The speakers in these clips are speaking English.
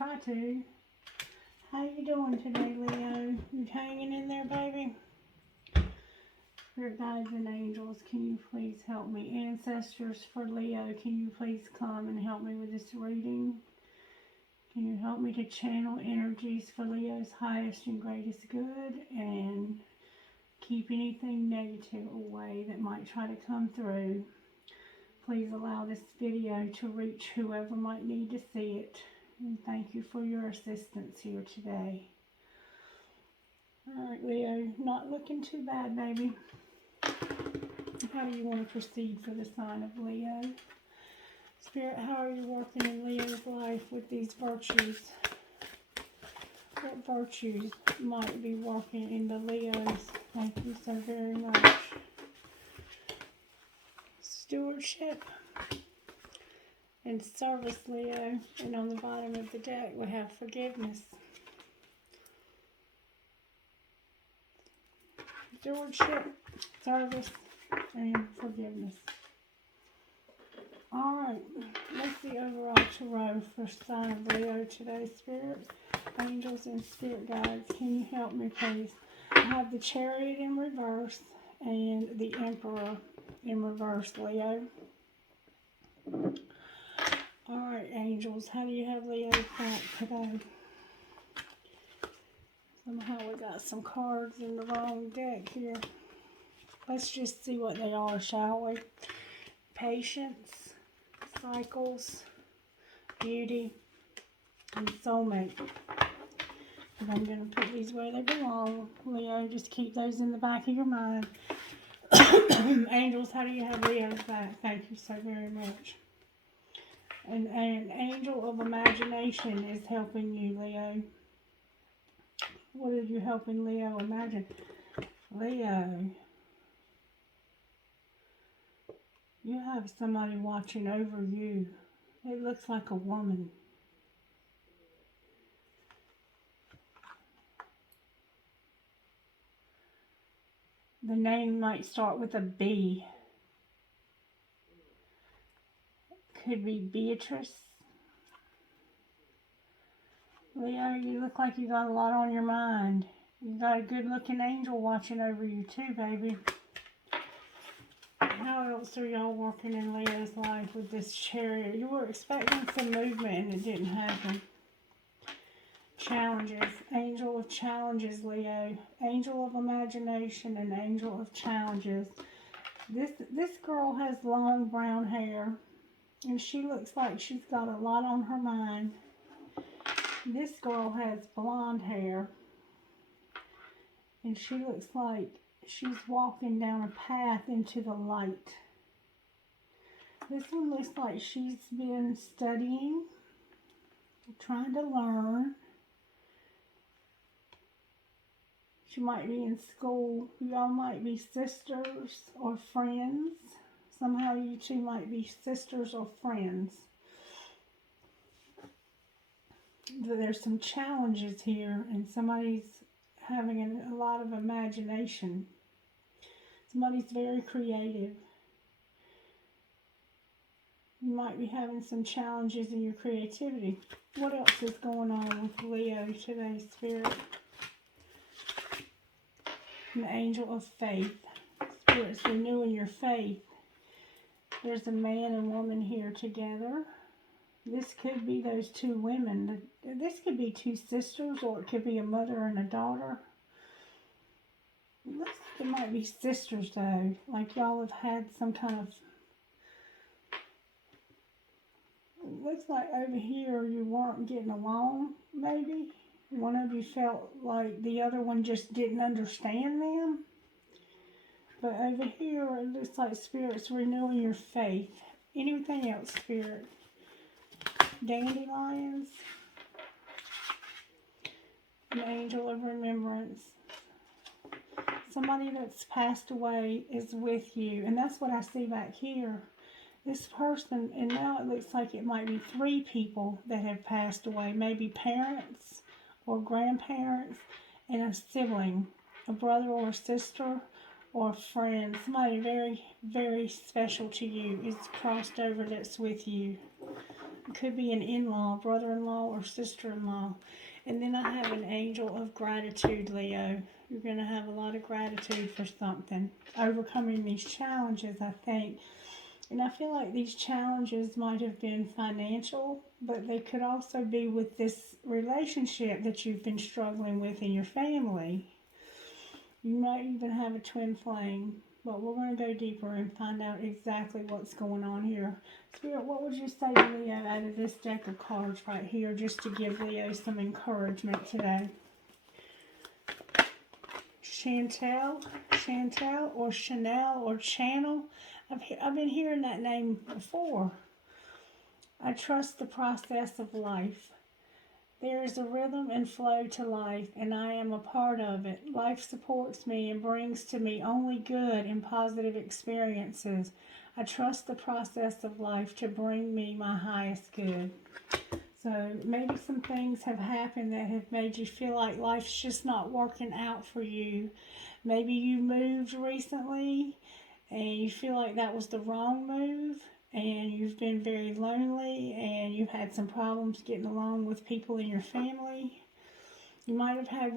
try to. How you doing today, Leo? You hanging in there, baby? Spirit guides and angels, can you please help me? Ancestors for Leo, can you please come and help me with this reading? Can you help me to channel energies for Leo's highest and greatest good and keep anything negative away that might try to come through? Please allow this video to reach whoever might need to see it. And thank you for your assistance here today. Alright, Leo, not looking too bad, baby. How do you want to proceed for the sign of Leo? Spirit, how are you working in Leo's life with these virtues? What virtues might be working in the Leos? Thank you so very much. Stewardship and service, Leo. And on the bottom of the deck we have forgiveness. Stewardship, service, and forgiveness. Alright, let's see overall tarot for sign of Leo today, Spirit. Angels and Spirit guides, can you help me, please? I have the Chariot in reverse and the Emperor in reverse, Leo. Alright, angels, how do you have Leo's back today? Somehow we got some cards in the wrong deck here. Let's just see what they are, shall we? Patience, cycles, beauty, and soulmate. And I'm going to put these where they belong. Leo, just keep those in the back of your mind. Angels, how do you have Leo's back? Thank you so very much. And an angel of imagination is helping you, Leo. What are you helping Leo imagine? Leo, you have somebody watching over you. It looks like a woman. The name might start with a B. Could be Beatrice. Leo, you look like you got a lot on your mind. You got a good looking angel watching over you too, baby. How else are y'all working in Leo's life with this Chariot? You were expecting some movement and it didn't happen. Challenges. Angel of challenges, Leo. Angel of imagination and angel of challenges. This girl has long brown hair. And she looks like she's got a lot on her mind. This girl has blonde hair. And she looks like she's walking down a path into the light. This one looks like she's been studying, trying to learn. She might be in school. Y'all might be sisters or friends. Somehow you two might be sisters or friends. There's some challenges here and somebody's having a lot of imagination. Somebody's very creative. You might be having some challenges in your creativity. What else is going on with Leo today, Spirit? An angel of faith. Spirit's renewing your faith. There's a man and woman here together. This could be those two women. This could be two sisters, or it could be a mother and a daughter. Looks like it might be sisters, though. Like y'all have had some kind of... It looks like over here you weren't getting along, maybe. One of you felt like the other one just didn't understand them. But over here, it looks like Spirit's renewing your faith. Anything else, Spirit? Dandelions. An angel of remembrance. Somebody that's passed away is with you. And that's what I see back here. This person, and now it looks like it might be 3 people that have passed away. Maybe parents or grandparents and a sibling. A brother or a sister or friend. Somebody very, very special to you is crossed over that's with you. It could be an in-law, brother-in-law, or sister-in-law. And then I have an angel of gratitude, Leo. You're going to have a lot of gratitude for something. Overcoming these challenges, I think. And I feel like these challenges might have been financial, but they could also be with this relationship that you've been struggling with in your family. You might even have a twin flame, but we're going to go deeper and find out exactly what's going on here. Spirit, what would you say to Leo out of this deck of cards right here, just to give Leo some encouragement today? Chantel, or Chanel, or Channel. I've been hearing that name before. I trust the process of life. There is a rhythm and flow to life, and I am a part of it. Life supports me and brings to me only good and positive experiences. I trust the process of life to bring me my highest good. So maybe some things have happened that have made you feel like life's just not working out for you. Maybe you moved recently and you feel like that was the wrong move, and you've been very lonely, and you've had some problems getting along with people in your family. You might have had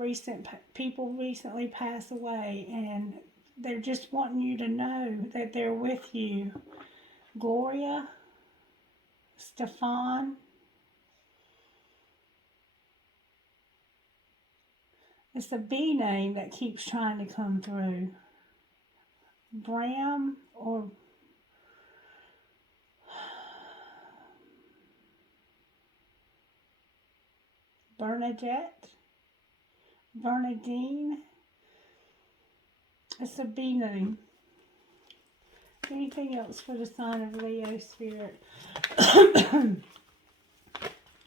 people recently pass away, and they're just wanting you to know that they're with you. Gloria, Stefan. It's a B name that keeps trying to come through. Bram or Bernadette, Bernadine. It's a B name. Anything else for the sign of Leo, Spirit? Thank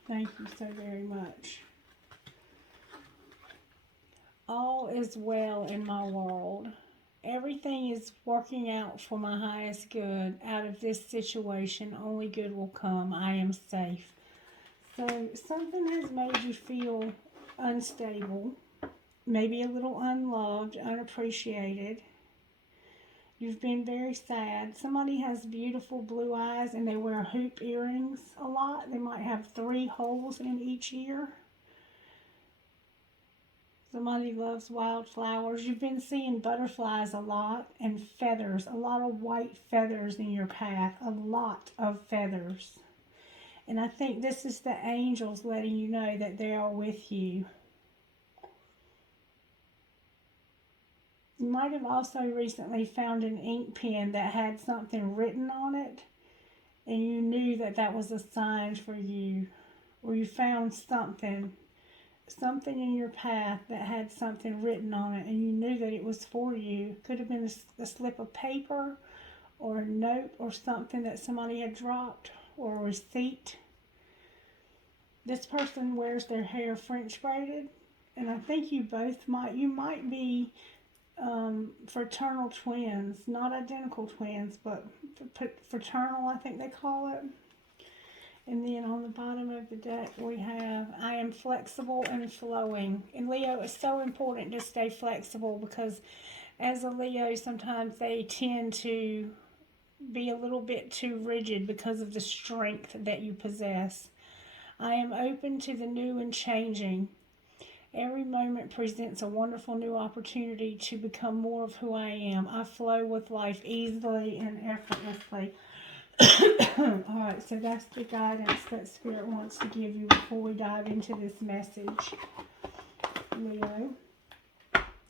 you so very much. All is well in my world. Everything is working out for my highest good. Out of this situation, only good will come. I am safe. So something has made you feel unstable, maybe a little unloved, unappreciated. You've been very sad. Somebody has beautiful blue eyes and they wear hoop earrings a lot. They might have 3 holes in each ear. Somebody loves wildflowers. You've been seeing butterflies a lot, and feathers, a lot of white feathers in your path, a lot of feathers. And I think this is the angels letting you know that they are with you. You might have also recently found an ink pen that had something written on it, and you knew that that was a sign for you. Or you found something in your path that had something written on it, and you knew that it was for you. Could have been a slip of paper or a note or something that somebody had dropped, or a receipt. This person wears their hair French braided, and I think you might be fraternal twins, not identical twins, but fraternal, I think they call it. And then on the bottom of the deck we have, I am flexible and flowing. And Leo, it's so important to stay flexible, because as a Leo, sometimes they tend to be a little bit too rigid because of the strength that you possess. I am open to the new and changing. Every moment presents a wonderful new opportunity to become more of who I am. I flow with life easily and effortlessly. Alright, so that's the guidance that Spirit wants to give you before we dive into this message, Leo.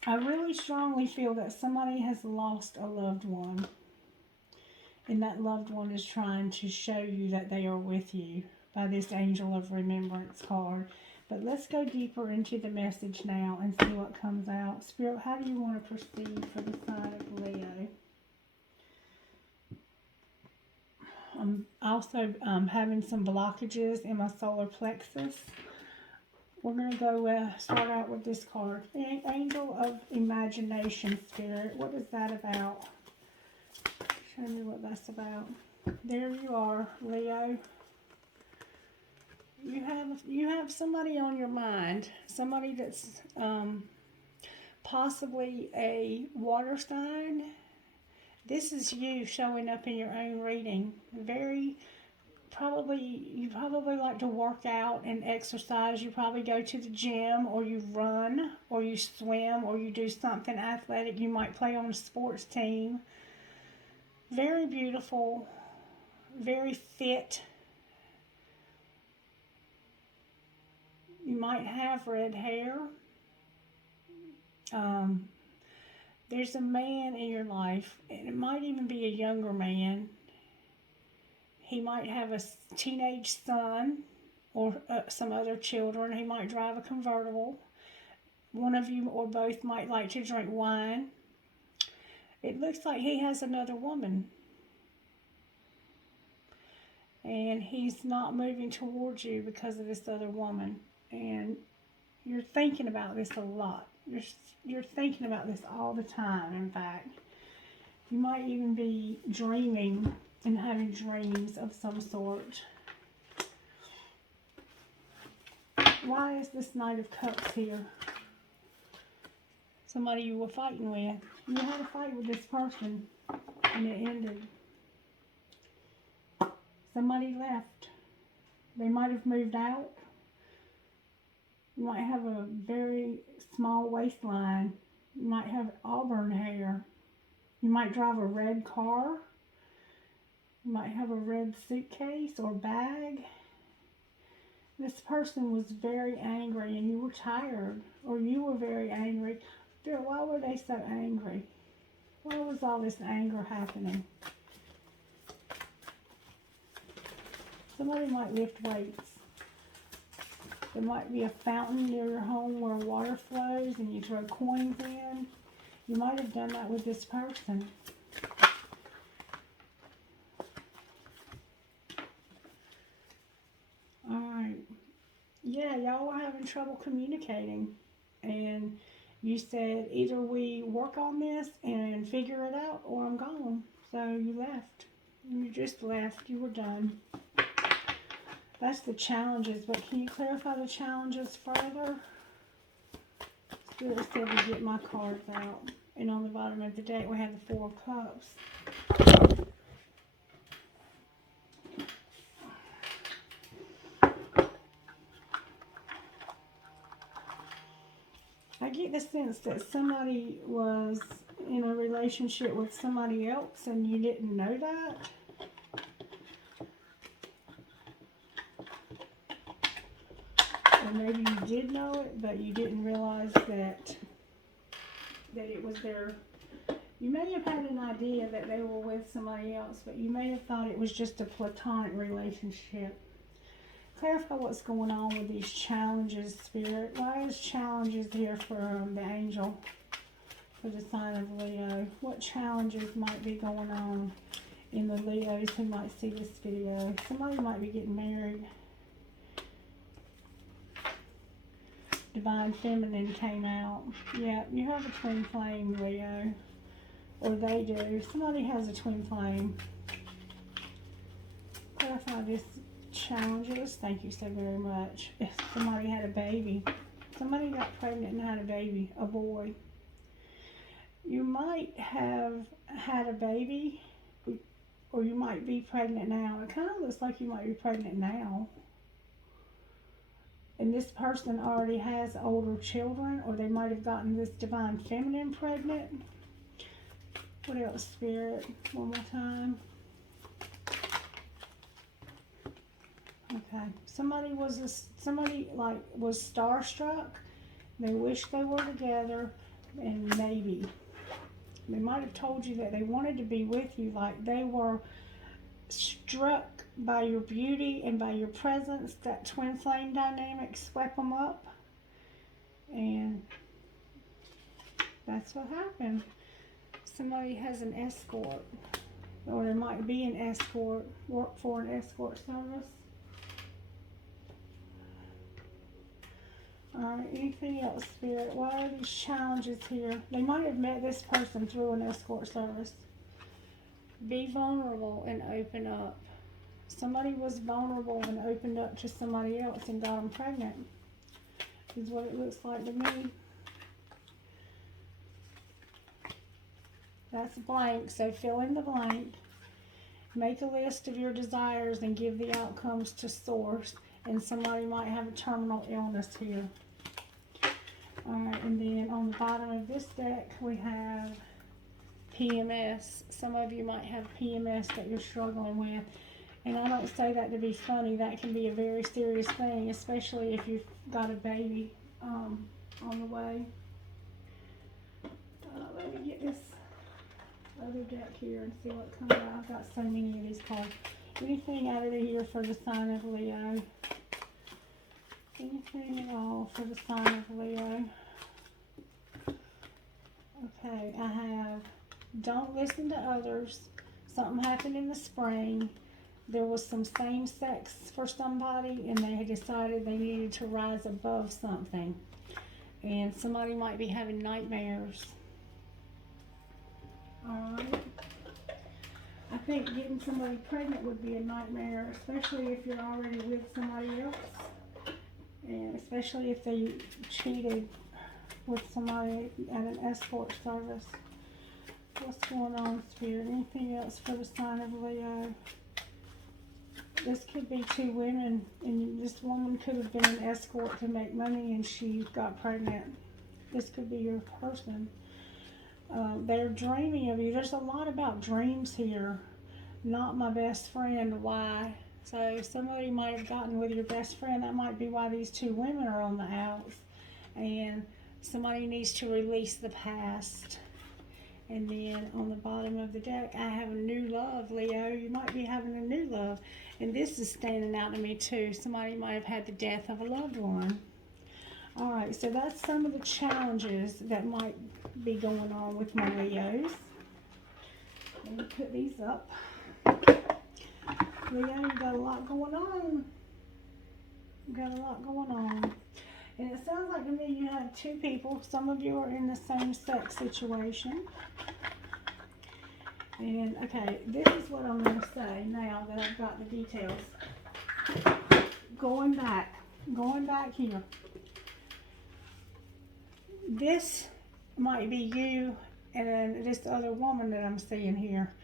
I really strongly feel that somebody has lost a loved one, and that loved one is trying to show you that they are with you by this Angel of Remembrance card. But let's go deeper into the message now and see what comes out. Spirit, how do you want to proceed for the sign of Leo? I'm also having some blockages in my solar plexus. We're going to go start out with this card. The Angel of Imagination, Spirit. What is that about? Show me what that's about. There you are, Leo. You have somebody on your mind. Somebody that's possibly a water sign. This is you showing up in your own reading. Very you probably like to work out and exercise. You probably go to the gym, or you run, or you swim, or you do something athletic. You might play on a sports team. Very beautiful, very fit. You might have red hair. There's a man in your life, and it might even be a younger man. He might have a teenage son or some other children. He might drive a convertible. One of you or both might like to drink wine. It looks like he has another woman. And he's not moving towards you because of this other woman. And you're thinking about this a lot. You're thinking about this all the time, in fact. You might even be dreaming and having dreams of some sort. Why is this Knight of Cups here? Somebody you were fighting with. You had a fight with this person, and it ended. Somebody left. They might have moved out. You might have a very small waistline. You might have auburn hair. You might drive a red car. You might have a red suitcase or bag. This person was very angry and you were tired, or you were very angry. Spirit, why were they so angry? Why was all this anger happening? Somebody might lift weights. There might be a fountain near your home where water flows and you throw coins in. You might have done that with this person. Alright. Yeah, y'all were having trouble communicating. And you said either we work on this and figure it out, or I'm gone. So you left. You just left. You were done. That's the challenges, but can you clarify the challenges further? Spirit said to get my cards out. And on the bottom of the deck, we have the Four of Cups. I get the sense that somebody was in a relationship with somebody else and you didn't know that. Or maybe you did know it, but you didn't realize that it was their... You may have had an idea that they were with somebody else, but you may have thought it was just a platonic relationship. Clarify what's going on with these challenges, Spirit. Why is challenges here for the angel, for the sign of Leo? What challenges might be going on in the Leos who might see this video? Somebody might be getting married. Divine Feminine came out. Yeah, you have a twin flame, Leo. Or they do. Somebody has a twin flame. Clarify this challenges. Thank you so very much. If somebody had a baby. Somebody got pregnant and had a baby. A boy. You might have had a baby. Or you might be pregnant now. It kind of looks like you might be pregnant now. And this person already has older children, or they might have gotten this Divine Feminine pregnant. What else, Spirit? One more time. Okay. Somebody was starstruck. They wished they were together, and maybe they might have told you that they wanted to be with you, like they were struck by your beauty and by your presence. That twin flame dynamic swept them up, and that's what happened. Somebody has an escort, or there might be an escort, work for an escort service. Alright, anything else, Spirit? Why are these challenges here? They might have met this person through an escort service. Be vulnerable and open up. Somebody was vulnerable and opened up to somebody else and got them pregnant. Is what it looks like to me. That's blank, so fill in the blank. Make a list of your desires and give the outcomes to Source. And somebody might have a terminal illness here. Alright, and then on the bottom of this deck, we have PMS. Some of you might have PMS that you're struggling with. And I don't say that to be funny. That can be a very serious thing, especially if you've got a baby on the way. Let me get this other deck here and see what comes out. I've got so many of these cards. Anything out of here for the sign of Leo? Anything at all for the sign of Leo? Okay, I have don't listen to others. Something happened in the spring. There was some same sex for somebody and they had decided they needed to rise above something. And somebody might be having nightmares. Alright. I think getting somebody pregnant would be a nightmare, especially if you're already with somebody else. And especially if they cheated with somebody at an escort service. What's going on, Spirit? Anything else for the sign of Leo? This could be two women, and this woman could have been an escort to make money and she got pregnant. This could be your person. They're dreaming of you. There's a lot about dreams here. Not my best friend. Why? So somebody might have gotten with your best friend. That might be why these two women are on the outs. And somebody needs to release the past. And then on the bottom of the deck, I have a new love, Leo. You might be having a new love. And this is standing out to me too. Somebody might have had the death of a loved one. All right, so that's some of the challenges that might be going on with my Leos. Let me put these up. Leo, you got a lot going on. You got a lot going on. And it sounds like to me you have two people. Some of you are in the same sex situation. And, okay, this is what I'm going to say now that I've got the details. Going back here. This might be you and this other woman that I'm seeing here.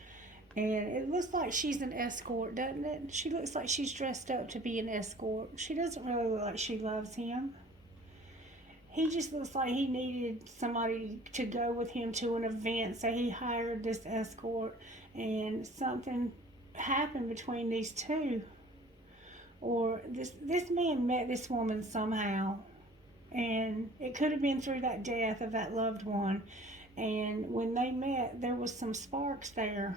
And it looks like she's an escort, doesn't it? She looks like she's dressed up to be an escort. She doesn't really look like she loves him. He just looks like he needed somebody to go with him to an event, so he hired this escort, and something happened between these two. Or this man met this woman somehow, and it could have been through that death of that loved one. And when they met, there was some sparks there,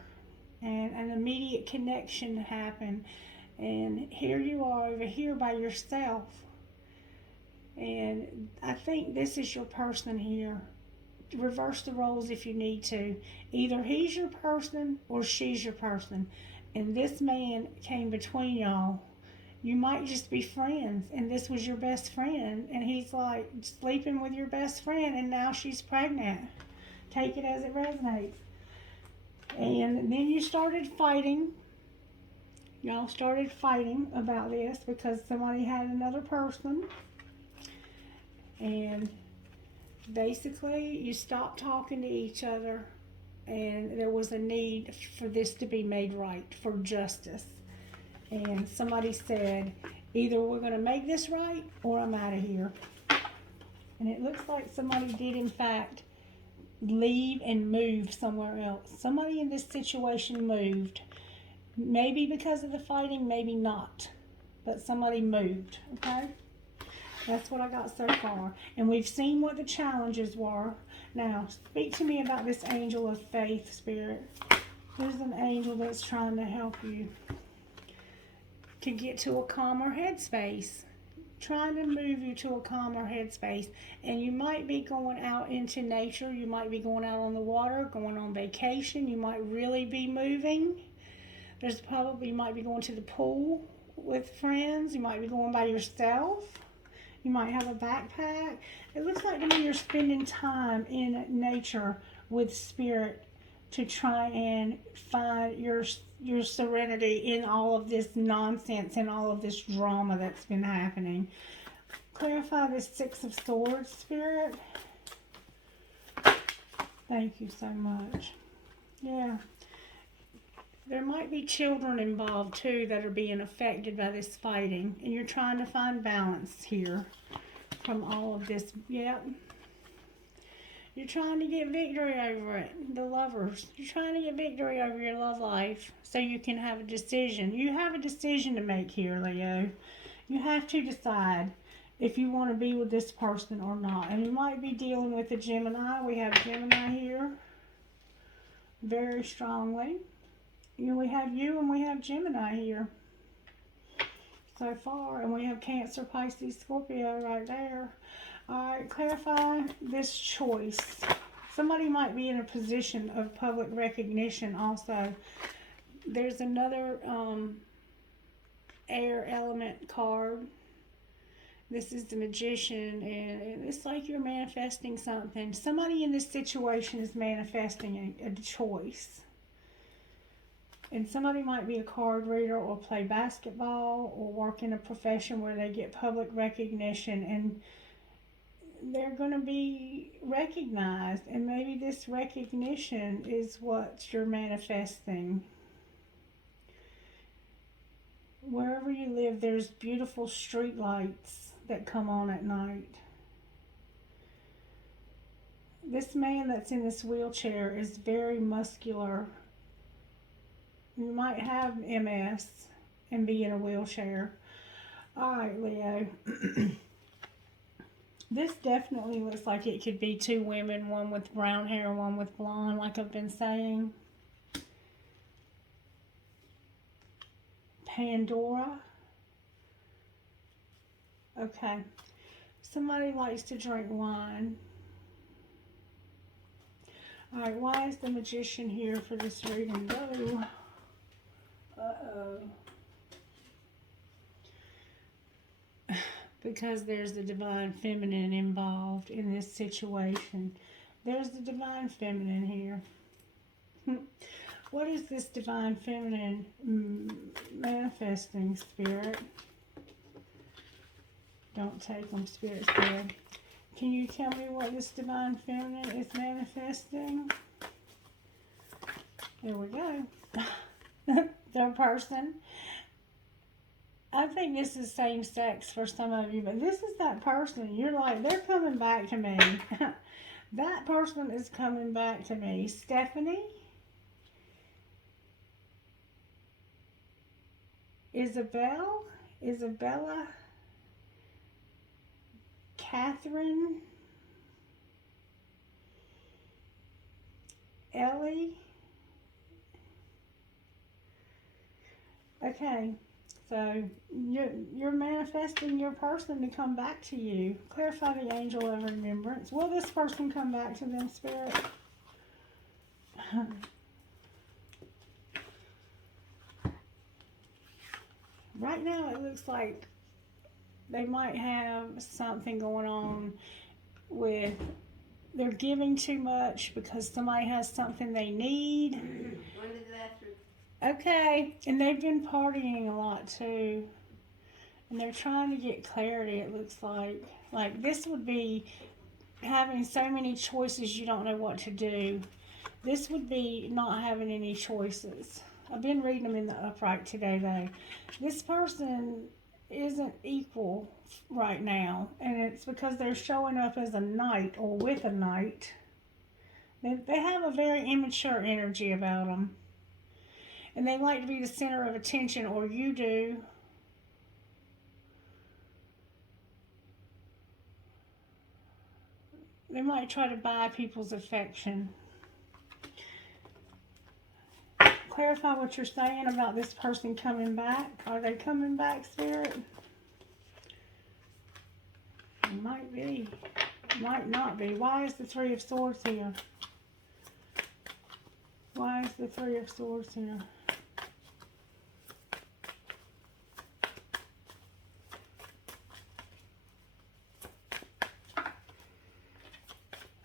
and an immediate connection happened. And here you are over here by yourself. And I think this is your person here. Reverse the roles if you need to. Either he's your person or she's your person. And this man came between y'all. You might just be friends, and this was your best friend, and he's like sleeping with your best friend, and now she's pregnant. Take it as it resonates. And then you started fighting. Y'all started fighting about this because somebody had another person. And basically you stopped talking to each other, and there was a need for this to be made right, for justice. And somebody said, either we're going to make this right or I'm out of here. And it looks like somebody did in fact leave and move somewhere else. Somebody in this situation moved. Maybe because of the fighting, maybe not. But somebody moved, okay? That's what I got so far. And we've seen what the challenges were. Now, speak to me about this angel of faith, Spirit. There's an angel that's trying to help you to get to a calmer headspace. Trying to move you to a calmer headspace. And you might be going out into nature. You might be going out on the water, going on vacation. You might really be moving. You might be going to the pool with friends. You might be going by yourself. You might have a backpack. It looks like to me you're spending time in nature with Spirit to try and find your serenity in all of this nonsense and all of this drama that's been happening. Clarify this Six of Swords, Spirit. Thank you so much. Yeah. There might be children involved too that are being affected by this fighting, and you're trying to find balance here from all of this. Yep. You're trying to get victory over it. The Lovers. You're trying to get victory over your love life so you can have a decision. You have a decision to make here, Leo. You have to decide if you want to be with this person or not. And you might be dealing with a Gemini. We have Gemini here very strongly. We have you and we have Gemini here so far. And we have Cancer, Pisces, Scorpio right there. Alright, clarify this choice. Somebody might be in a position of public recognition also. There's another air element card. This is the Magician, and it's like you're manifesting something. Somebody in this situation is manifesting a choice. And somebody might be a card reader or play basketball or work in a profession where they get public recognition, and they're going to be recognized. And maybe this recognition is what you're manifesting. Wherever you live, there's beautiful street lights that come on at night. This man that's in this wheelchair is very muscular. You might have MS and be in a wheelchair. Alright, Leo. This definitely looks like it could be two women, one with brown hair, one with blonde, like I've been saying. Pandora. Okay. Somebody likes to drink wine. Alright, why is the Magician here for this reading? Go. Uh-oh. Because there's the Divine Feminine involved in this situation. There's the Divine Feminine here. What is this Divine Feminine manifesting, Spirit? Don't take them, Spirit. Can you tell me what this Divine Feminine is manifesting? There we go. Their person. I think this is same sex for some of you, but this is that person. You're like, they're coming back to me. That person is coming back to me. Stephanie? Isabella? Catherine? Ellie? Okay, so you're manifesting your person to come back to you. Clarify the angel of remembrance. Will this person come back to them, Spirit? Right now it looks like they might have something going on with they're giving too much because somebody has something they need. Okay, and they've been partying a lot too. And they're trying to get clarity, it looks like. Like this would be having so many choices you don't know what to do. This would be not having any choices. I've been reading them in the upright today though. This person isn't equal right now, and it's because they're showing up as a knight or with a knight. They have a very immature energy about them, and they like to be the center of attention, or you do. They might try to buy people's affection. Clarify what you're saying about this person coming back. Are they coming back, Spirit? It might be. Might not be. Why is the Three of Swords here? Why is the Three of Swords here?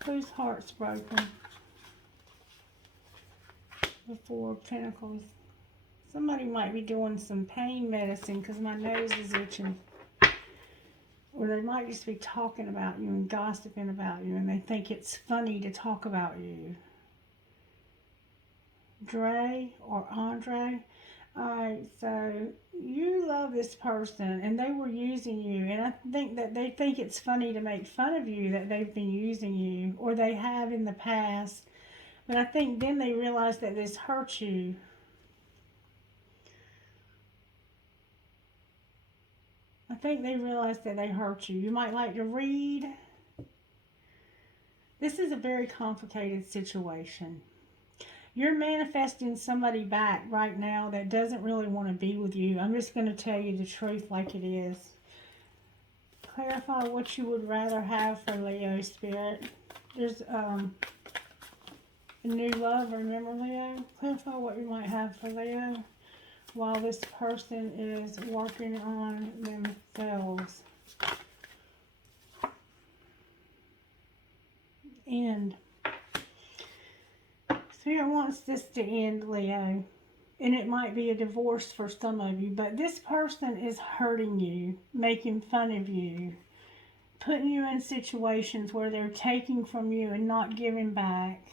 Whose heart's broken? The Four of Pentacles. Somebody might be doing some pain medicine because my nose is itching. Or they might just be talking about you and gossiping about you, and they think it's funny to talk about you. Dre or Andre. Alright, so you love this person and they were using you, and I think that they think it's funny to make fun of you that they've been using you, or they have in the past. But I think then they realize that this hurts you. I think they realize that they hurt you. You might like to read. This is a very complicated situation. You're manifesting somebody back right now that doesn't really want to be with you. I'm just going to tell you the truth like it is. Clarify what you would rather have for Leo, Spirit. There's a new love, remember, Leo? Clarify what you might have for Leo while this person is working on themselves. End. Spirit wants this to end, Leo. And it might be a divorce for some of you, but this person is hurting you, making fun of you, putting you in situations where they're taking from you and not giving back.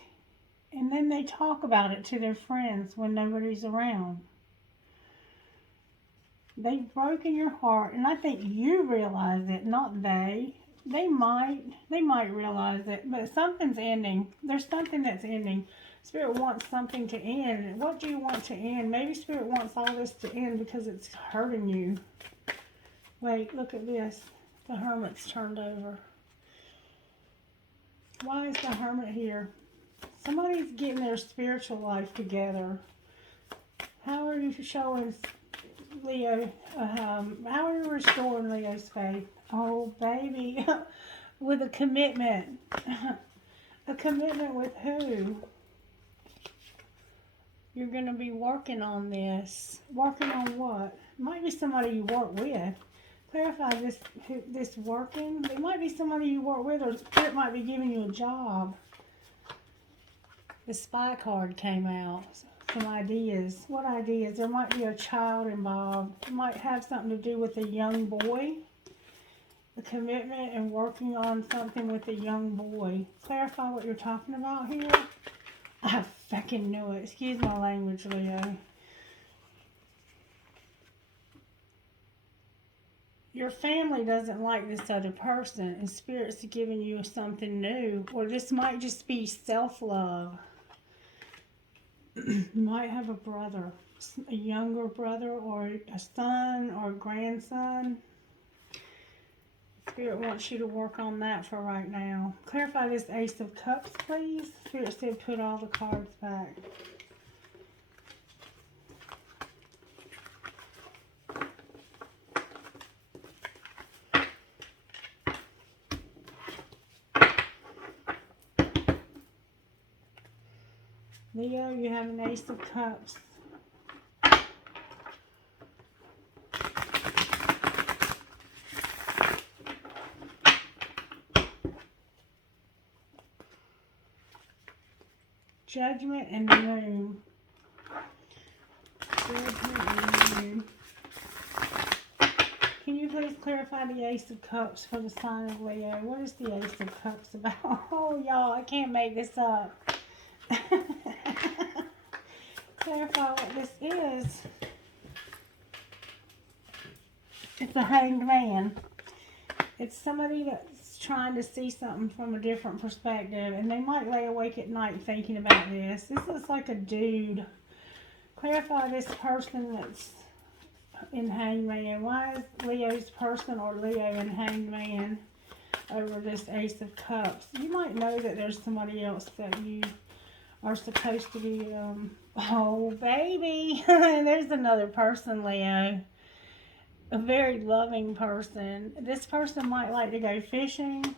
And then they talk about it to their friends when nobody's around. They've broken your heart, and I think you realize it, not they. They might realize it, but something's ending. There's something that's ending. Spirit wants something to end. What do you want to end? Maybe Spirit wants all this to end because it's hurting you. Wait, look at this. The Hermit's turned over. Why is the Hermit here? Somebody's getting their spiritual life together. How are you showing Leo? How are you restoring Leo's faith? Oh, baby. With a commitment. A commitment with who? You're going to be working on this. Working on what? It might be somebody you work with. Clarify this working. It might be somebody you work with, or Spirit might be giving you a job. The Spy card came out. Some ideas. What ideas? There might be a child involved. It might have something to do with a young boy. The commitment and working on something with a young boy. Clarify what you're talking about here. I fucking knew it. Excuse my language, Leo. Your family doesn't like this other person, and Spirit's giving you something new. Or this might just be self-love. You might have a brother, a younger brother, or a son, or a grandson. Spirit wants you to work on that for right now. Clarify this Ace of Cups, please. Spirit said put all the cards back. Leo, you have an Ace of Cups. Judgment and the Moon. Judgment and the Moon. Can you please clarify the Ace of Cups for the sign of Leo? What is the Ace of Cups about? Oh, y'all, I can't make this up. Clarify what this is. It's a hanged man. It's somebody that's trying to see something from a different perspective, and they might lay awake at night thinking about this. This looks like a dude. Clarify this person that's in Hanged Man. Why is Leo's person or Leo in Hanged Man over this Ace of Cups? You might know that there's somebody else that you are supposed to be, oh baby, there's another person, Leo. A very loving person. This person might like to go fishing.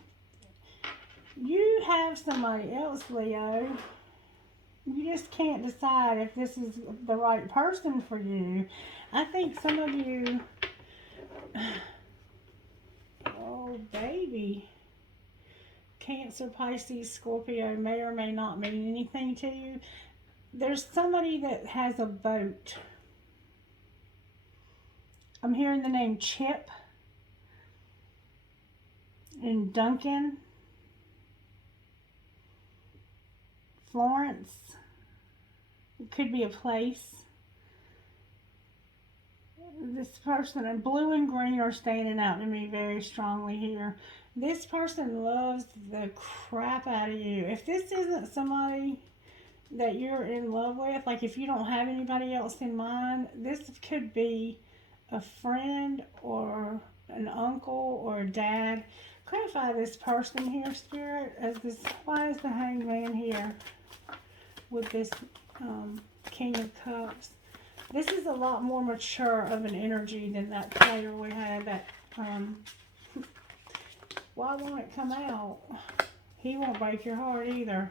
You have somebody else, Leo. You just can't decide if this is the right person for you. I think some of you, oh baby, Cancer, Pisces, Scorpio may or may not mean anything to you. There's somebody that has a boat. I'm hearing the name Chip and Duncan, Florence, It could be a place. This person, and blue and green are standing out to me very strongly here. This person loves the crap out of you. If this isn't somebody that you're in love with, like if you don't have anybody else in mind, this could be a friend or an uncle or a dad. Clarify this person here, Spirit, as this. Why is the Hangman here with this King of Cups? This is a lot more mature of an energy than that player we had. That why won't it come out? He won't break your heart either.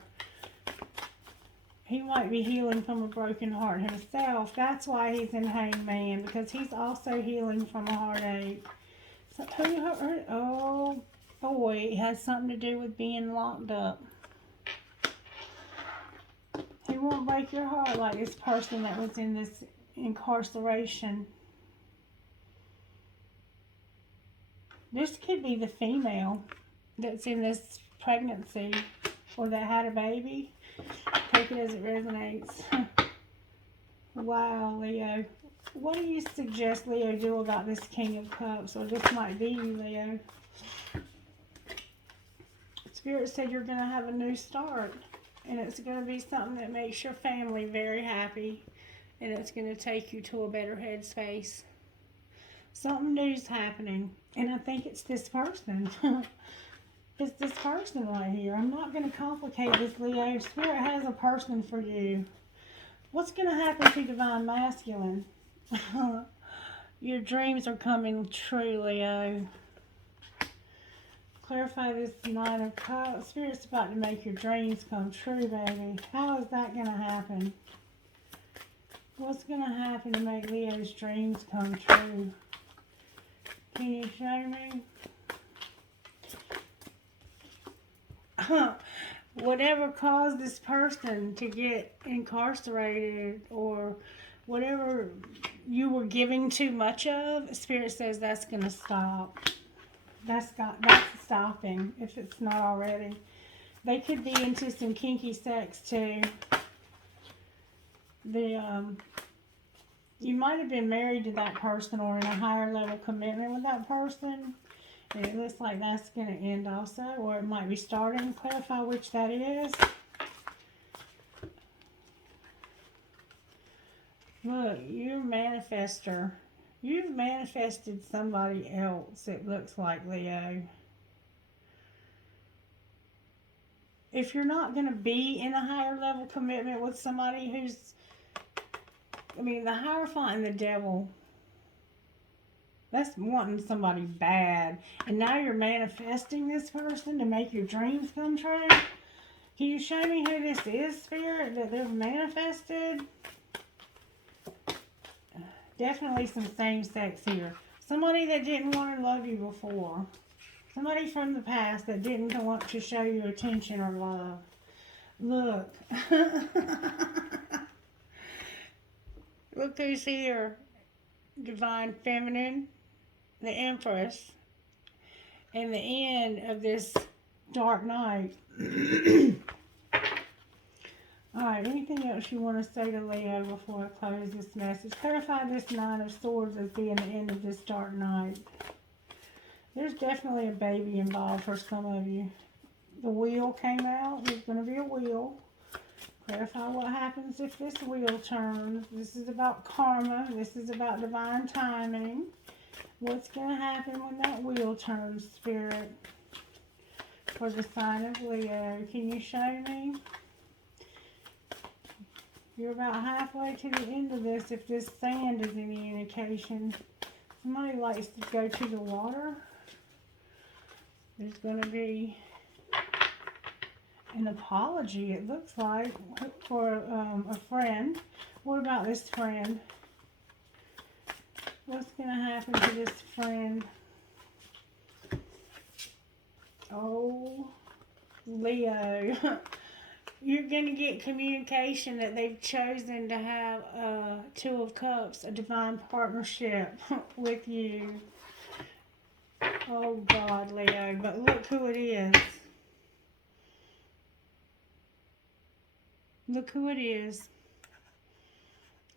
He might be healing from a broken heart himself. That's why he's in Hangman, because he's also healing from a heartache. So, oh boy, it has something to do with being locked up. He won't break your heart like this person that was in this incarceration. This could be the female that's in this pregnancy or that had a baby. Take it as it resonates. Wow, Leo. What do you suggest Leo do about this King of Cups? Or this might be you, Leo. Spirit said you're going to have a new start. And it's going to be something that makes your family very happy. And it's going to take you to a better headspace. Something new's happening. And I think it's this person. It's this person right here. I'm not going to complicate this, Leo. Spirit has a person for you. What's going to happen to Divine Masculine? Your dreams are coming true, Leo. Clarify this Nine of Cups. Spirit's about to make your dreams come true, baby. How is that going to happen? What's going to happen to make Leo's dreams come true? Can you show me? Whatever caused this person to get incarcerated or whatever you were giving too much of, Spirit says that's going to stop. That's stopping if it's not already. They could be into some kinky sex too. You might have been married to that person or in a higher level commitment with that person. And it looks like that's going to end also, or it might be starting. Clarify which that is. Look, you're a manifester. You've manifested somebody else, it looks like, Leo. If you're not going to be in a higher level commitment with somebody who's, the Hierophant and the Devil, that's wanting somebody bad. And now you're manifesting this person to make your dreams come true. Can you show me who this is, Spirit, that they've manifested? Definitely some same sex here. Somebody that didn't want to love you before. Somebody from the past that didn't want to show you attention or love. Look. Look who's here. Divine Feminine. The Empress, and the end of this dark night. Alright, anything else you want to say to Leo before I close this message? Clarify this Nine of Swords as being the end of this dark night. There's definitely a baby involved for some of you. The wheel came out. There's going to be a wheel. Clarify what happens if this wheel turns. This is about karma. This is about divine timing. What's going to happen when that wheel turns, Spirit, for the sign of Leo? Can you show me? You're about halfway to the end of this, if this sand is any indication. Somebody likes to go to the water. There's going to be an apology, it looks like, for a friend. What about this friend? What's going to happen to this friend? Oh, Leo. You're going to get communication that they've chosen to have Two of Cups, a divine partnership with you. Oh, God, Leo. But look who it is. Look who it is.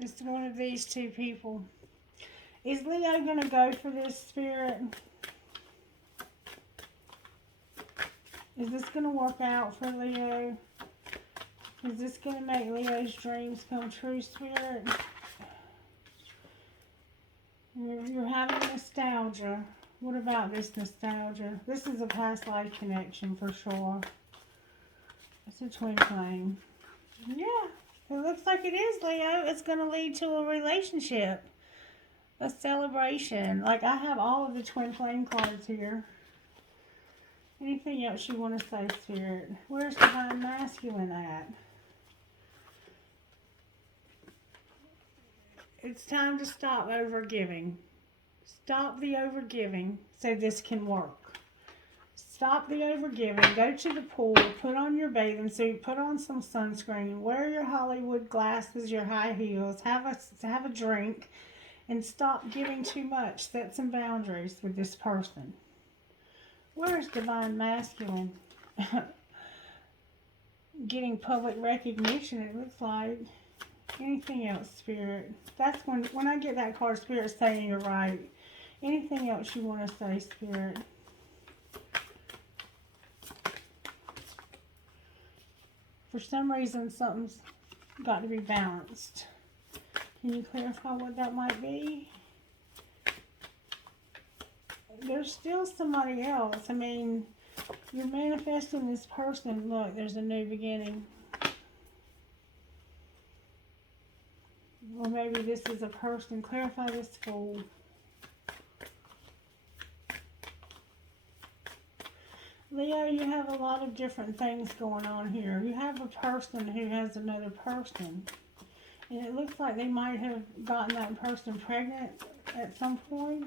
It's one of these two people. Is Leo going to go for this, Spirit? Is this going to work out for Leo? Is this going to make Leo's dreams come true, Spirit? You're having nostalgia. What about this nostalgia? This is a past life connection for sure. It's a twin flame. Yeah, it looks like it is, Leo. It's going to lead to a relationship. A celebration. Like, I have all of the twin flame cards here. Anything else you want to say, Spirit? Where's Divine Masculine at? It's time to stop overgiving. Stop the overgiving so this can work. Stop the overgiving. Go to the pool. Put on your bathing suit. Put on some sunscreen. Wear your Hollywood glasses, your high heels. Have a drink. And stop giving too much. Set some boundaries with this person. Where's Divine Masculine? Getting public recognition, it looks like. Anything else, Spirit? That's when I get that card, Spirit saying you're right. Anything else you want to say, Spirit? For some reason, something's got to be balanced. Can you clarify what that might be? There's still somebody else. I mean, you're manifesting this person. Look, there's a new beginning. Or maybe this is a person. Clarify this Fool. Leo, you have a lot of different things going on here. You have a person who has another person. And it looks like they might have gotten that person pregnant at some point.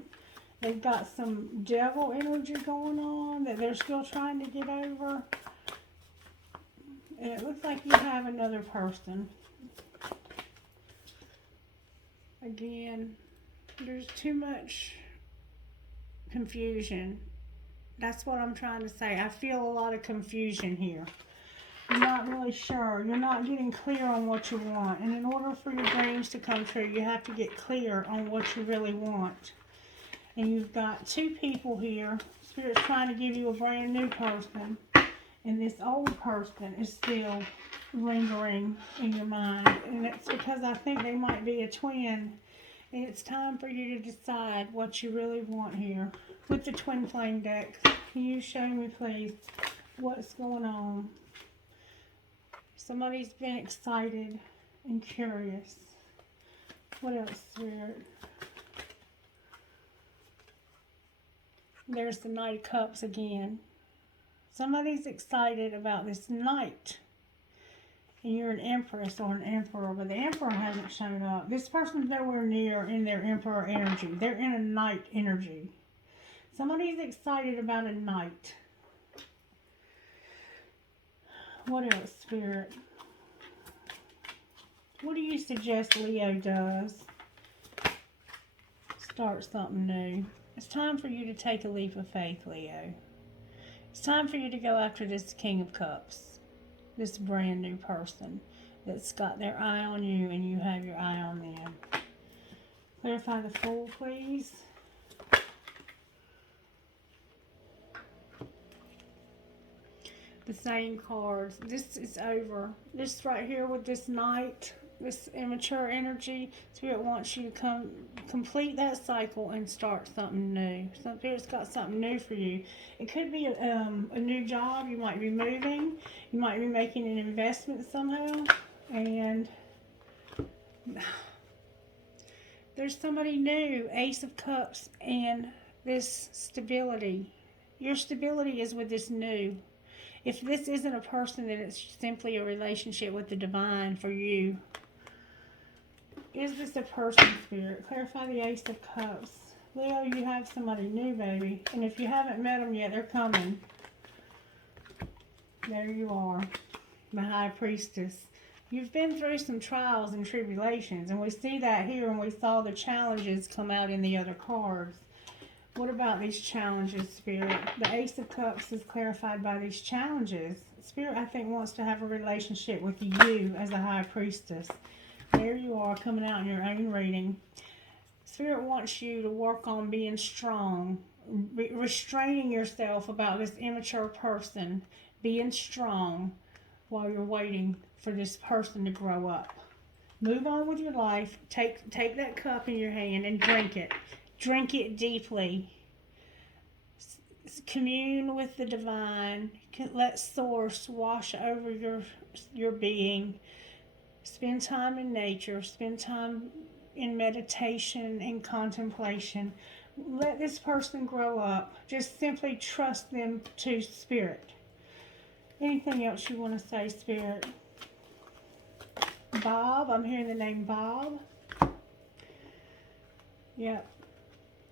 They've got some devil energy going on that they're still trying to get over. And it looks like you have another person. Again, there's too much confusion. That's what I'm trying to say. I feel a lot of confusion here. You're not really sure. You're not getting clear on what you want. And in order for your dreams to come true, you have to get clear on what you really want. And you've got two people here. Spirit's trying to give you a brand new person. And this old person is still lingering in your mind. And it's because I think they might be a twin. And it's time for you to decide what you really want here. With the twin flame deck, can you show me, please, what's going on? Somebody's been excited and curious. What else, Spirit? There's the Knight of Cups again. Somebody's excited about this knight. And you're an empress or an emperor, but the emperor hasn't shown up. This person's nowhere near in their emperor energy. They're in a knight energy. Somebody's excited about a knight. What else, Spirit? What do you suggest Leo does? Start something new. It's time for you to take a leap of faith, Leo. It's time for you to go after this King of Cups. This brand new person that's got their eye on you and you have your eye on them. Clarify the Fool, please. The same cards. This is over. This right here with this Knight, this immature energy, Spirit wants you to complete that cycle and start something new. Spirit's got something new for you. It could be a new job. You might be moving. You might be making an investment somehow. And there's somebody new. Ace of Cups and this stability. Your stability is with this new. If this isn't a person, then it's simply a relationship with the divine for you. Is this a person, Spirit? Clarify the Ace of Cups. Leo, you have somebody new, baby. And if you haven't met them yet, they're coming. There you are. The High Priestess. You've been through some trials and tribulations. And we see that here, and we saw the challenges come out in the other cards. What about these challenges, Spirit? The Ace of Cups is clarified by these challenges. Spirit, I think, wants to have a relationship with you as a High Priestess. There you are, coming out in your own reading. Spirit wants you to work on being strong, restraining yourself about this immature person, being strong while you're waiting for this person to grow up. Move on with your life. Take that cup in your hand and drink it. Drink it deeply. Commune with the divine. Let source wash over your being. Spend time in nature. Spend time in meditation and contemplation. Let this person grow up. Just simply trust them to Spirit. Anything else you want to say, Spirit? Bob, I'm hearing the name Bob. Yep.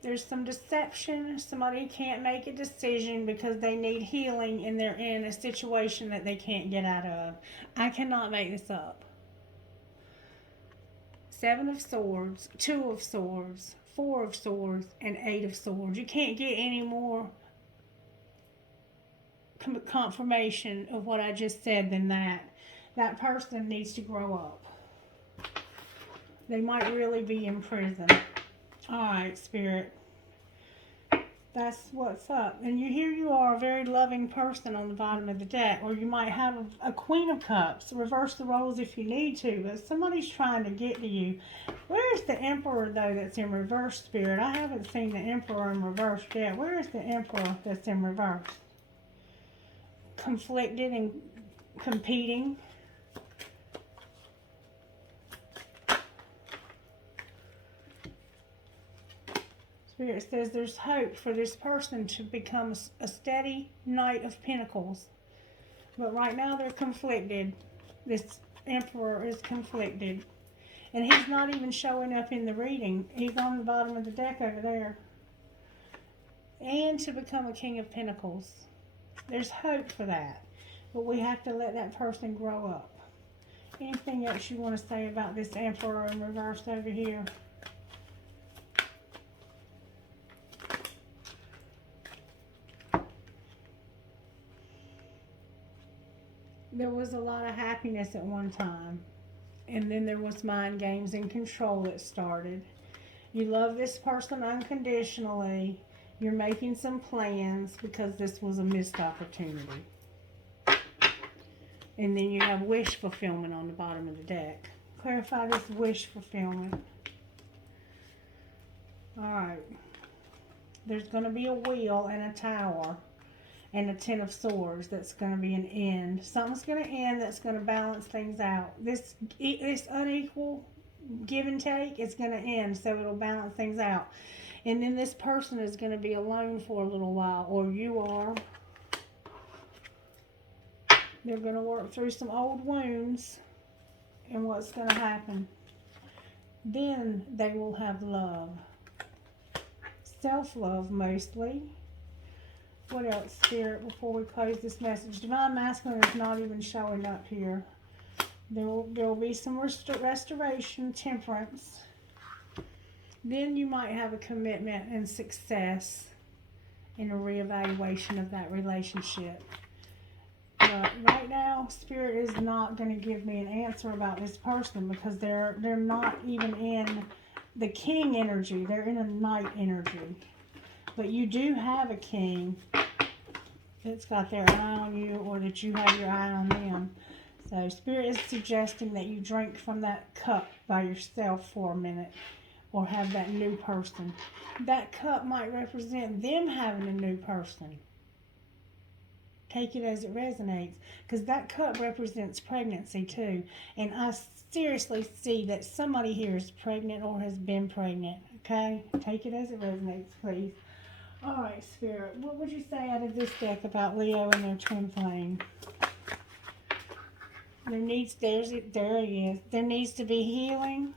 There's some deception. Somebody can't make a decision because they need healing and they're in a situation that they can't get out of. I cannot make this up. 7 of Swords, 2 of Swords, 4 of Swords, and 8 of Swords. You can't get any more confirmation of what I just said than that. That person needs to grow up. They might really be in prison. Alright, Spirit. That's what's up. And here you are, a very loving person on the bottom of the deck. Or you might have a Queen of Cups. Reverse the roles if you need to. But somebody's trying to get to you. Where's the Emperor, though, that's in reverse, Spirit? I haven't seen the Emperor in reverse yet. Where is the Emperor that's in reverse? Conflicted and competing. Spirit says there's hope for this person to become a steady Knight of Pentacles. But right now they're conflicted. This Emperor is conflicted. And he's not even showing up in the reading. He's on the bottom of the deck over there. And to become a King of Pentacles. There's hope for that. But we have to let that person grow up. Anything else you want to say about this Emperor in reverse over here? There was a lot of happiness at one time. And then there was mind games and control that started. You love this person unconditionally. You're making some plans because this was a missed opportunity. And then you have wish fulfillment on the bottom of the deck. Clarify this wish fulfillment. Alright. There's going to be a wheel and a tower. And a 10 of Swords. That's going to be an end. Something's going to end that's going to balance things out. This unequal give and take is going to end, so it'll balance things out. And then this person is going to be alone for a little while, or you are. They're going to work through some old wounds. And what's going to happen? Then they will have love. Self-love, mostly. What else, Spirit, before we close this message? Divine Masculine is not even showing up here. There will be some restoration, temperance. Then you might have a commitment and success in a reevaluation of that relationship. But right now, Spirit is not going to give me an answer about this person because they're not even in the King energy. They're in a Knight energy. But you do have a King that's got their eye on you, or that you have your eye on them. So Spirit is suggesting that you drink from that cup by yourself for a minute, or have that new person. That cup might represent them having a new person. Take it as it resonates, because that cup represents pregnancy too. And I seriously see that somebody here is pregnant or has been pregnant. Okay? Take it as it resonates, please. Alright, Spirit, what would you say out of this deck about Leo and their twin flame? There needs to be healing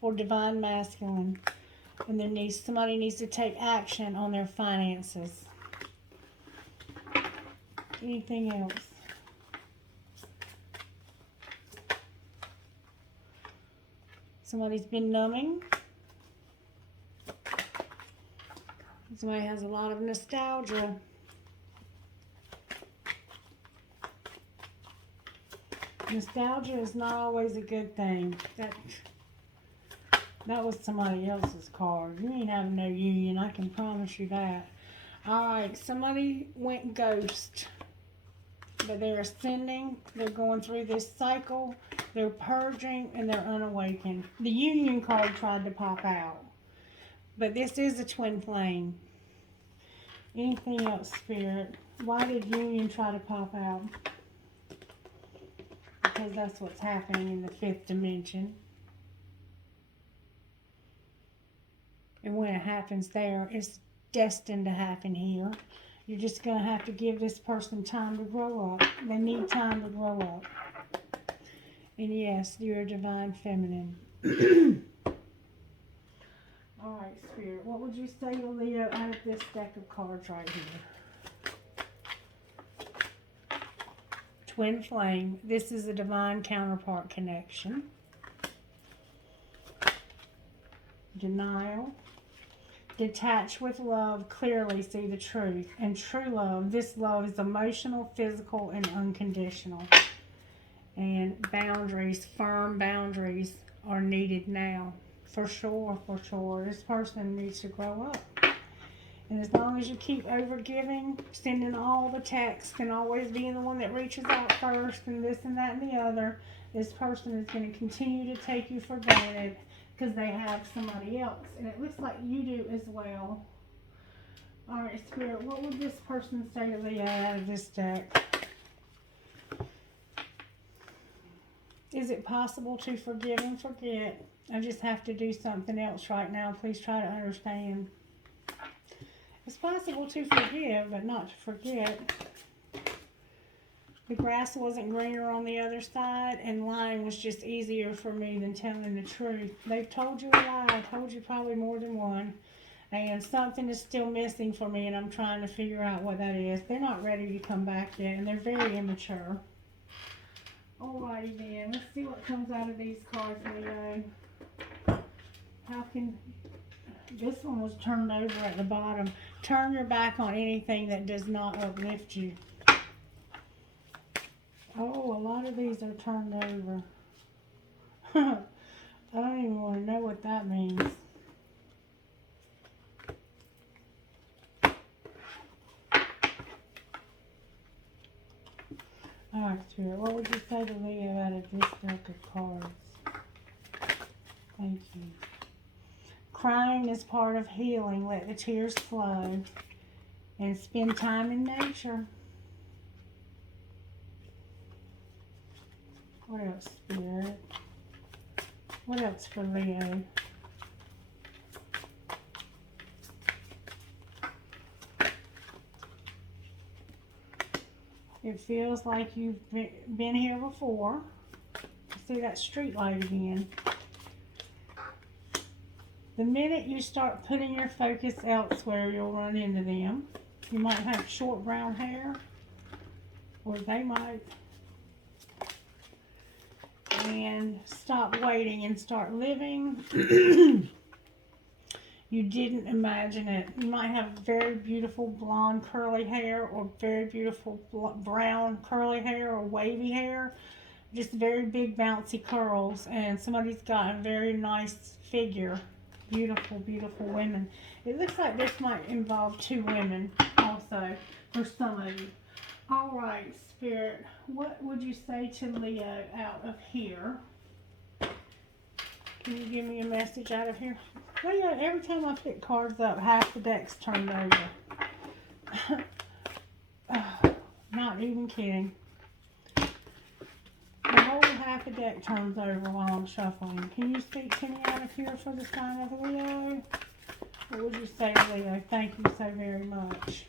for Divine Masculine. And somebody needs to take action on their finances. Anything else? Somebody's been numbing. Somebody has a lot of nostalgia. Nostalgia is not always a good thing. That was somebody else's card. You ain't having no union, I can promise you that. Alright, somebody went ghost. But they're ascending, they're going through this cycle, they're purging, and they're unawakened. The union card tried to pop out. But this is a twin flame. Anything else, Spirit? Why did union try to pop out? Because that's what's happening in the 5th dimension. And when it happens there, it's destined to happen here. You're just going to have to give this person time to grow up. They need time to grow up. And yes, you're a divine feminine. Alright, Spirit, what would you say to Leo out of this deck of cards right here? Twin flame. This is a divine counterpart connection. Denial. Detach with love, clearly see the truth. And true love, this love is emotional, physical, and unconditional. And boundaries, firm boundaries are needed now. For sure, for sure. This person needs to grow up. And as long as you keep overgiving, sending all the texts, and always being the one that reaches out first, and this and that and the other, this person is going to continue to take you for granted. Because they have somebody else. And it looks like you do as well. Alright, Spirit, what would this person say to Leo out of this deck? Is it possible to forgive and forget? I just have to do something else right now. Please try to understand. It's possible to forgive, but not to forget. The grass wasn't greener on the other side, and lying was just easier for me than telling the truth. They've told you a lie. I told you probably more than one. And something is still missing for me, and I'm trying to figure out what that is. They're not ready to come back yet, and they're very immature. Alrighty then. Let's see what comes out of these cards, Leo. How can... This one was turned over at the bottom. Turn your back on anything that does not uplift you. Oh, a lot of these are turned over. I don't even want to know what that means. Alright, Spirit, what would you say to Leo out of this deck of cards? Thank you. Crying is part of healing. Let the tears flow. And spend time in nature. What else, Spirit? What else for Leo? It feels like you've been here before. See that street light again. The minute you start putting your focus elsewhere, you'll run into them. You might have short brown hair, or they might. And stop waiting and start living. You didn't imagine it. You might have very beautiful blonde curly hair, or very beautiful brown curly hair, or wavy hair. Just very big bouncy curls. And somebody's got a very nice figure. Beautiful, beautiful women. It looks like this might involve 2 women also, for some of you. Alright, Spirit, what would you say to Leo out of here? Can you give me a message out of here? Leo, every time I pick cards up, half the deck's turned over. Not even kidding. The whole half the deck turns over while I'm shuffling. Can you speak to me out of here for the sign of Leo? What would you say, Leo? Thank you so very much.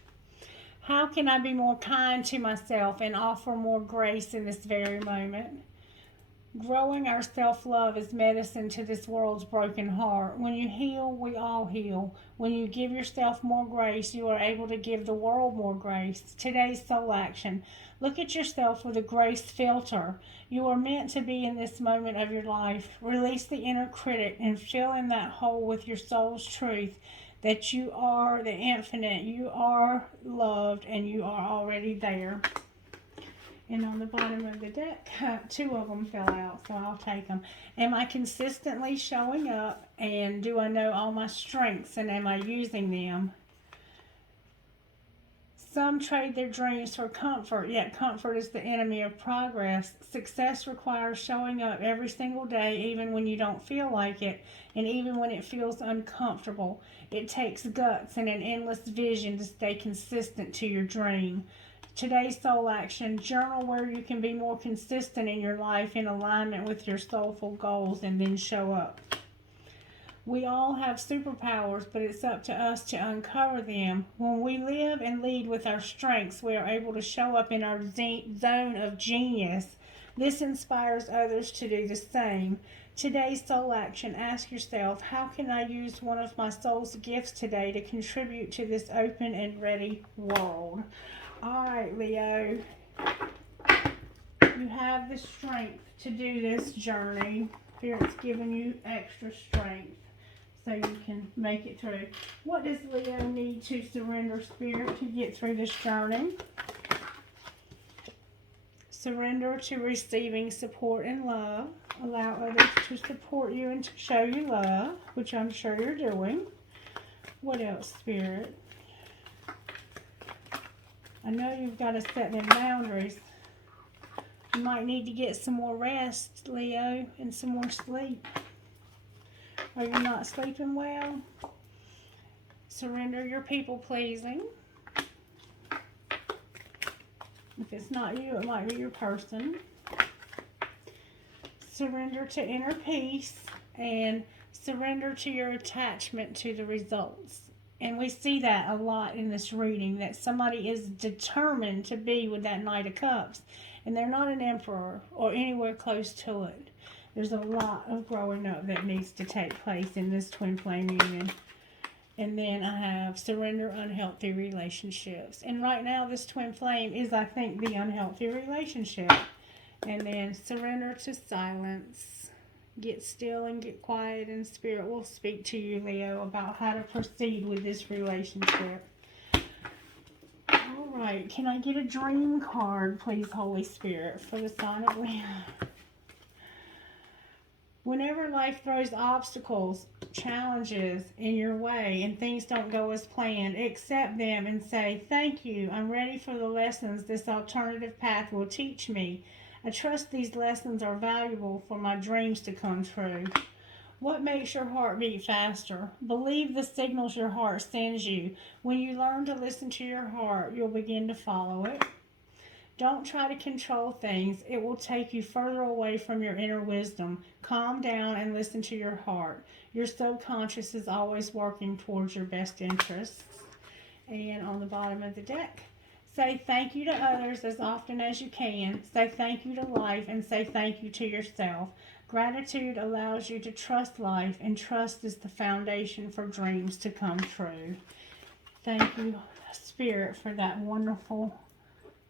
How can I be more kind to myself and offer more grace in this very moment? Growing our self-love is medicine to this world's broken heart. When you heal, we all heal. When you give yourself more grace, you are able to give the world more grace. Today's soul action. Look at yourself with a grace filter. You are meant to be in this moment of your life. Release the inner critic and fill in that hole with your soul's truth that you are the infinite, you are loved, and you are already there. And on the bottom of the deck, 2 of them fell out, so I'll take them. Am I consistently showing up? And do I know all my strengths? And am I using them? Some trade their dreams for comfort, yet comfort is the enemy of progress. Success requires showing up every single day, even when you don't feel like it, and even when it feels uncomfortable. It takes guts and an endless vision to stay consistent to your dream. Today's soul action: journal where you can be more consistent in your life in alignment with your soulful goals, and then show up. We all have superpowers, but it's up to us to uncover them. When we live and lead with our strengths, we are able to show up in our zone of genius. This inspires others to do the same. Today's soul action: ask yourself, how can I use one of my soul's gifts today to contribute to this open and ready world? All right, Leo, you have the strength to do this journey. Spirit's giving you extra strength so you can make it through. What does Leo need to surrender, Spirit, to get through this journey? Surrender to receiving support and love. Allow others to support you and to show you love, which I'm sure you're doing. What else, Spirit? I know you've got to set them boundaries. You might need to get some more rest, Leo, and some more sleep. Are you not sleeping well? Surrender your people pleasing. If it's not you, it might be your person. Surrender to inner peace, and surrender to your attachment to the results. And we see that a lot in this reading, that somebody is determined to be with that Knight of Cups, and they're not an emperor or anywhere close to it. There's a lot of growing up that needs to take place in this twin flame union. And then I have surrender unhealthy relationships. And right now this twin flame is, I think, the unhealthy relationship. And then surrender to silence. Get still and get quiet, and Spirit will speak to you, Leo, about how to proceed with this relationship. All right, can I get a dream card, please, Holy Spirit, for the sign of Leo? Whenever life throws obstacles, challenges in your way, and things don't go as planned, accept them and say, thank you, I'm ready for the lessons this alternative path will teach me. I trust these lessons are valuable for my dreams to come true. What makes your heart beat faster? Believe the signals your heart sends you. When you learn to listen to your heart, you'll begin to follow it. Don't try to control things. It will take you further away from your inner wisdom. Calm down and listen to your heart. Your subconscious is always working towards your best interests. And on the bottom of the deck, say thank you to others as often as you can. Say thank you to life, and say thank you to yourself. Gratitude allows you to trust life, and trust is the foundation for dreams to come true. Thank you, Spirit, for that wonderful,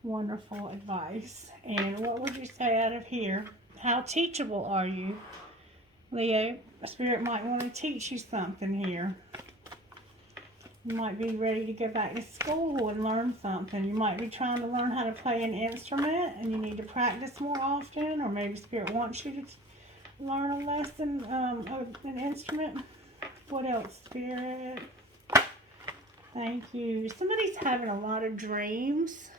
wonderful advice. And what would you say out of here? How teachable are you, Leo? Spirit might want to teach you something here. You might be ready to go back to school and learn something. You might be trying to learn how to play an instrument, and you need to practice more often, or maybe Spirit wants you to learn a lesson of an instrument. What else, Spirit? Thank you. Somebody's having a lot of dreams,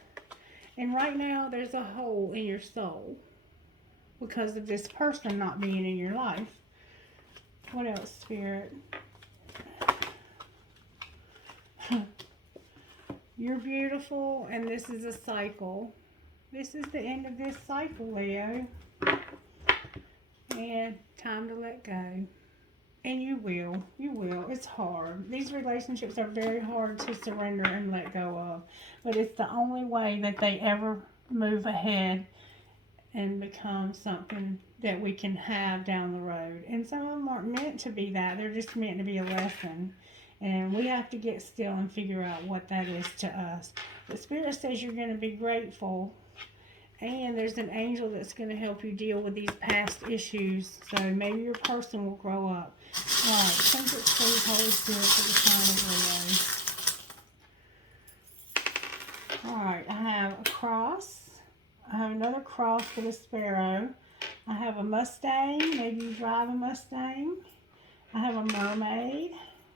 and right now there's a hole in your soul because of this person not being in your life. What else, Spirit? You're beautiful, and this is a cycle. This is the end of this cycle, Leo. And time to let go. And you will. You will. It's hard. These relationships are very hard to surrender and let go of. But it's the only way that they ever move ahead and become something that we can have down the road. And some of them aren't meant to be that. They're just meant to be a lesson. And we have to get still and figure out what that is to us. The Spirit says you're going to be grateful. And there's an angel that's going to help you deal with these past issues. So maybe your person will grow up. All right, thank you, please, Holy Spirit, for the sign of Leo. All right, I have a cross, I have another cross with a sparrow. I have a Mustang. Maybe you drive a Mustang. I have a mermaid.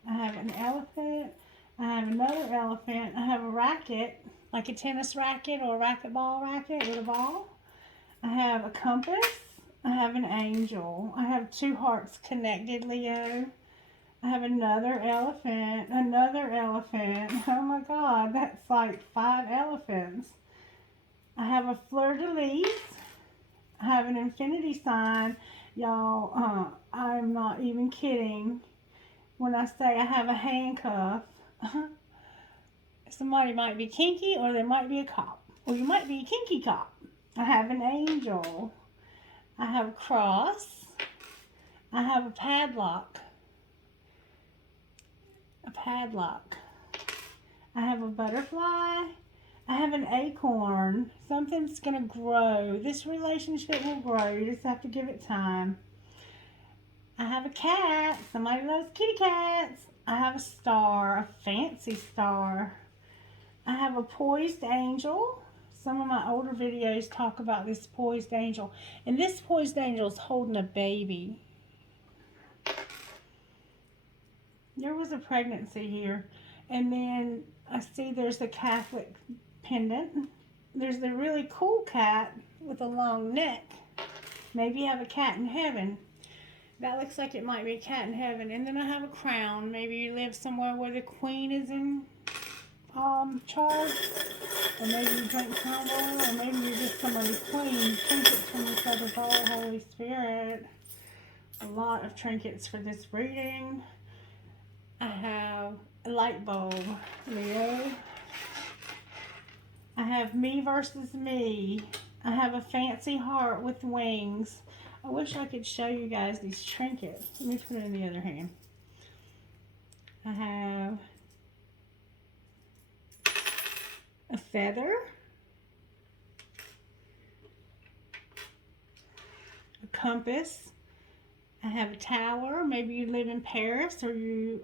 I have an elephant. I have another elephant. I have a racket, like a tennis racket or a racquetball racket with a ball. I have a compass. I have an angel. I have 2 hearts connected, Leo. I have another elephant. Another elephant. Oh my God, that's like 5 elephants. I have a fleur-de-lis. I have an infinity sign. Y'all, I'm not even kidding when I say I have a handcuff. Somebody might be kinky, or they might be a cop. Or you might be a kinky cop. I have an angel. I have a cross. I have a padlock. A padlock. I have a butterfly. I have an acorn. Something's going to grow. This relationship will grow. You just have to give it time. I have a cat. Somebody loves kitty cats. I have a star, a fancy star. I have a poised angel. Some of my older videos talk about this poised angel. And this poised angel is holding a baby. There was a pregnancy here. And then I see there's a Catholic pendant. There's the really cool cat with a long neck. Maybe you have a cat in heaven. That looks like it might be a cat in heaven. And then I have a crown. Maybe you live somewhere where the queen is in charge. Or maybe you drink turmoil. Or maybe you're just somebody's queen. Trinkets from each other's all Holy Spirit. A lot of trinkets for this reading. I have a light bulb, Leo. I have me versus me. I have a fancy heart with wings. I wish I could show you guys these trinkets. Let me put it in the other hand. I have a feather. A compass. I have a tower. Maybe you live in Paris, or you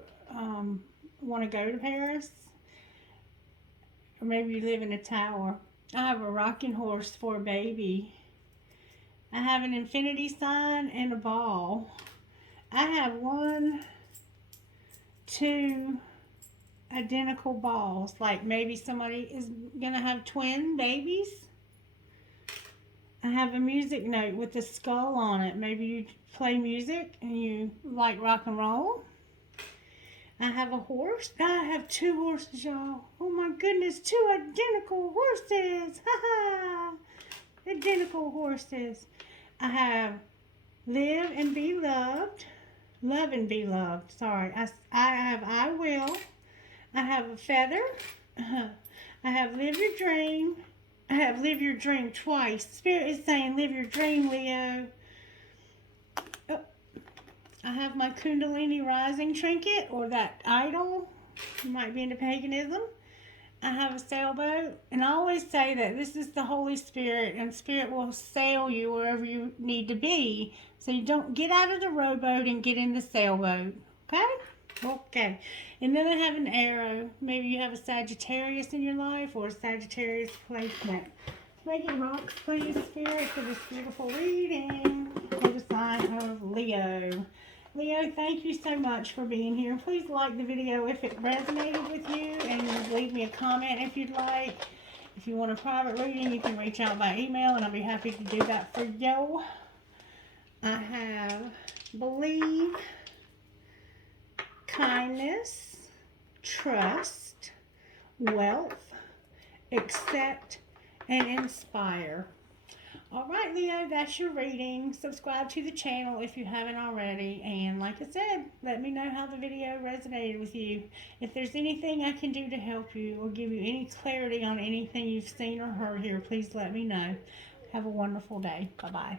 want to go to Paris. Or maybe you live in a tower. I have a rocking horse for a baby. I have an infinity sign and a ball. I have 1, 2 identical balls. Like maybe somebody is going to have twin babies. I have a music note with a skull on it. Maybe you play music and you like rock and roll. I have a horse. I have 2 horses, y'all. Oh my goodness, 2 identical horses. Ha ha. Identical horses. I have live and be loved. Love and be loved. Sorry. I have I will. I have a feather. I have live your dream. I have live your dream twice. Spirit is saying live your dream, Leo. Oh. I have my Kundalini Rising trinket, or that idol. You might be into paganism. I have a sailboat. And I always say that this is the Holy Spirit, and Spirit will sail you wherever you need to be. So you don't get out of the rowboat and get in the sailboat. Okay? Okay. And then I have an arrow. Maybe you have a Sagittarius in your life, or a Sagittarius placement. Making rocks, please, Spirit, for this beautiful reading for the sign of Leo. Leo, thank you so much for being here. Please like the video if it resonated with you, and leave me a comment if you'd like. If you want a private reading, you can reach out by email, and I'll be happy to do that for you. I have believe, kindness, trust, wealth, accept, and inspire. All right, Leo, that's your reading. Subscribe to the channel if you haven't already. And like I said, let me know how the video resonated with you. If there's anything I can do to help you or give you any clarity on anything you've seen or heard here, please let me know. Have a wonderful day. Bye-bye.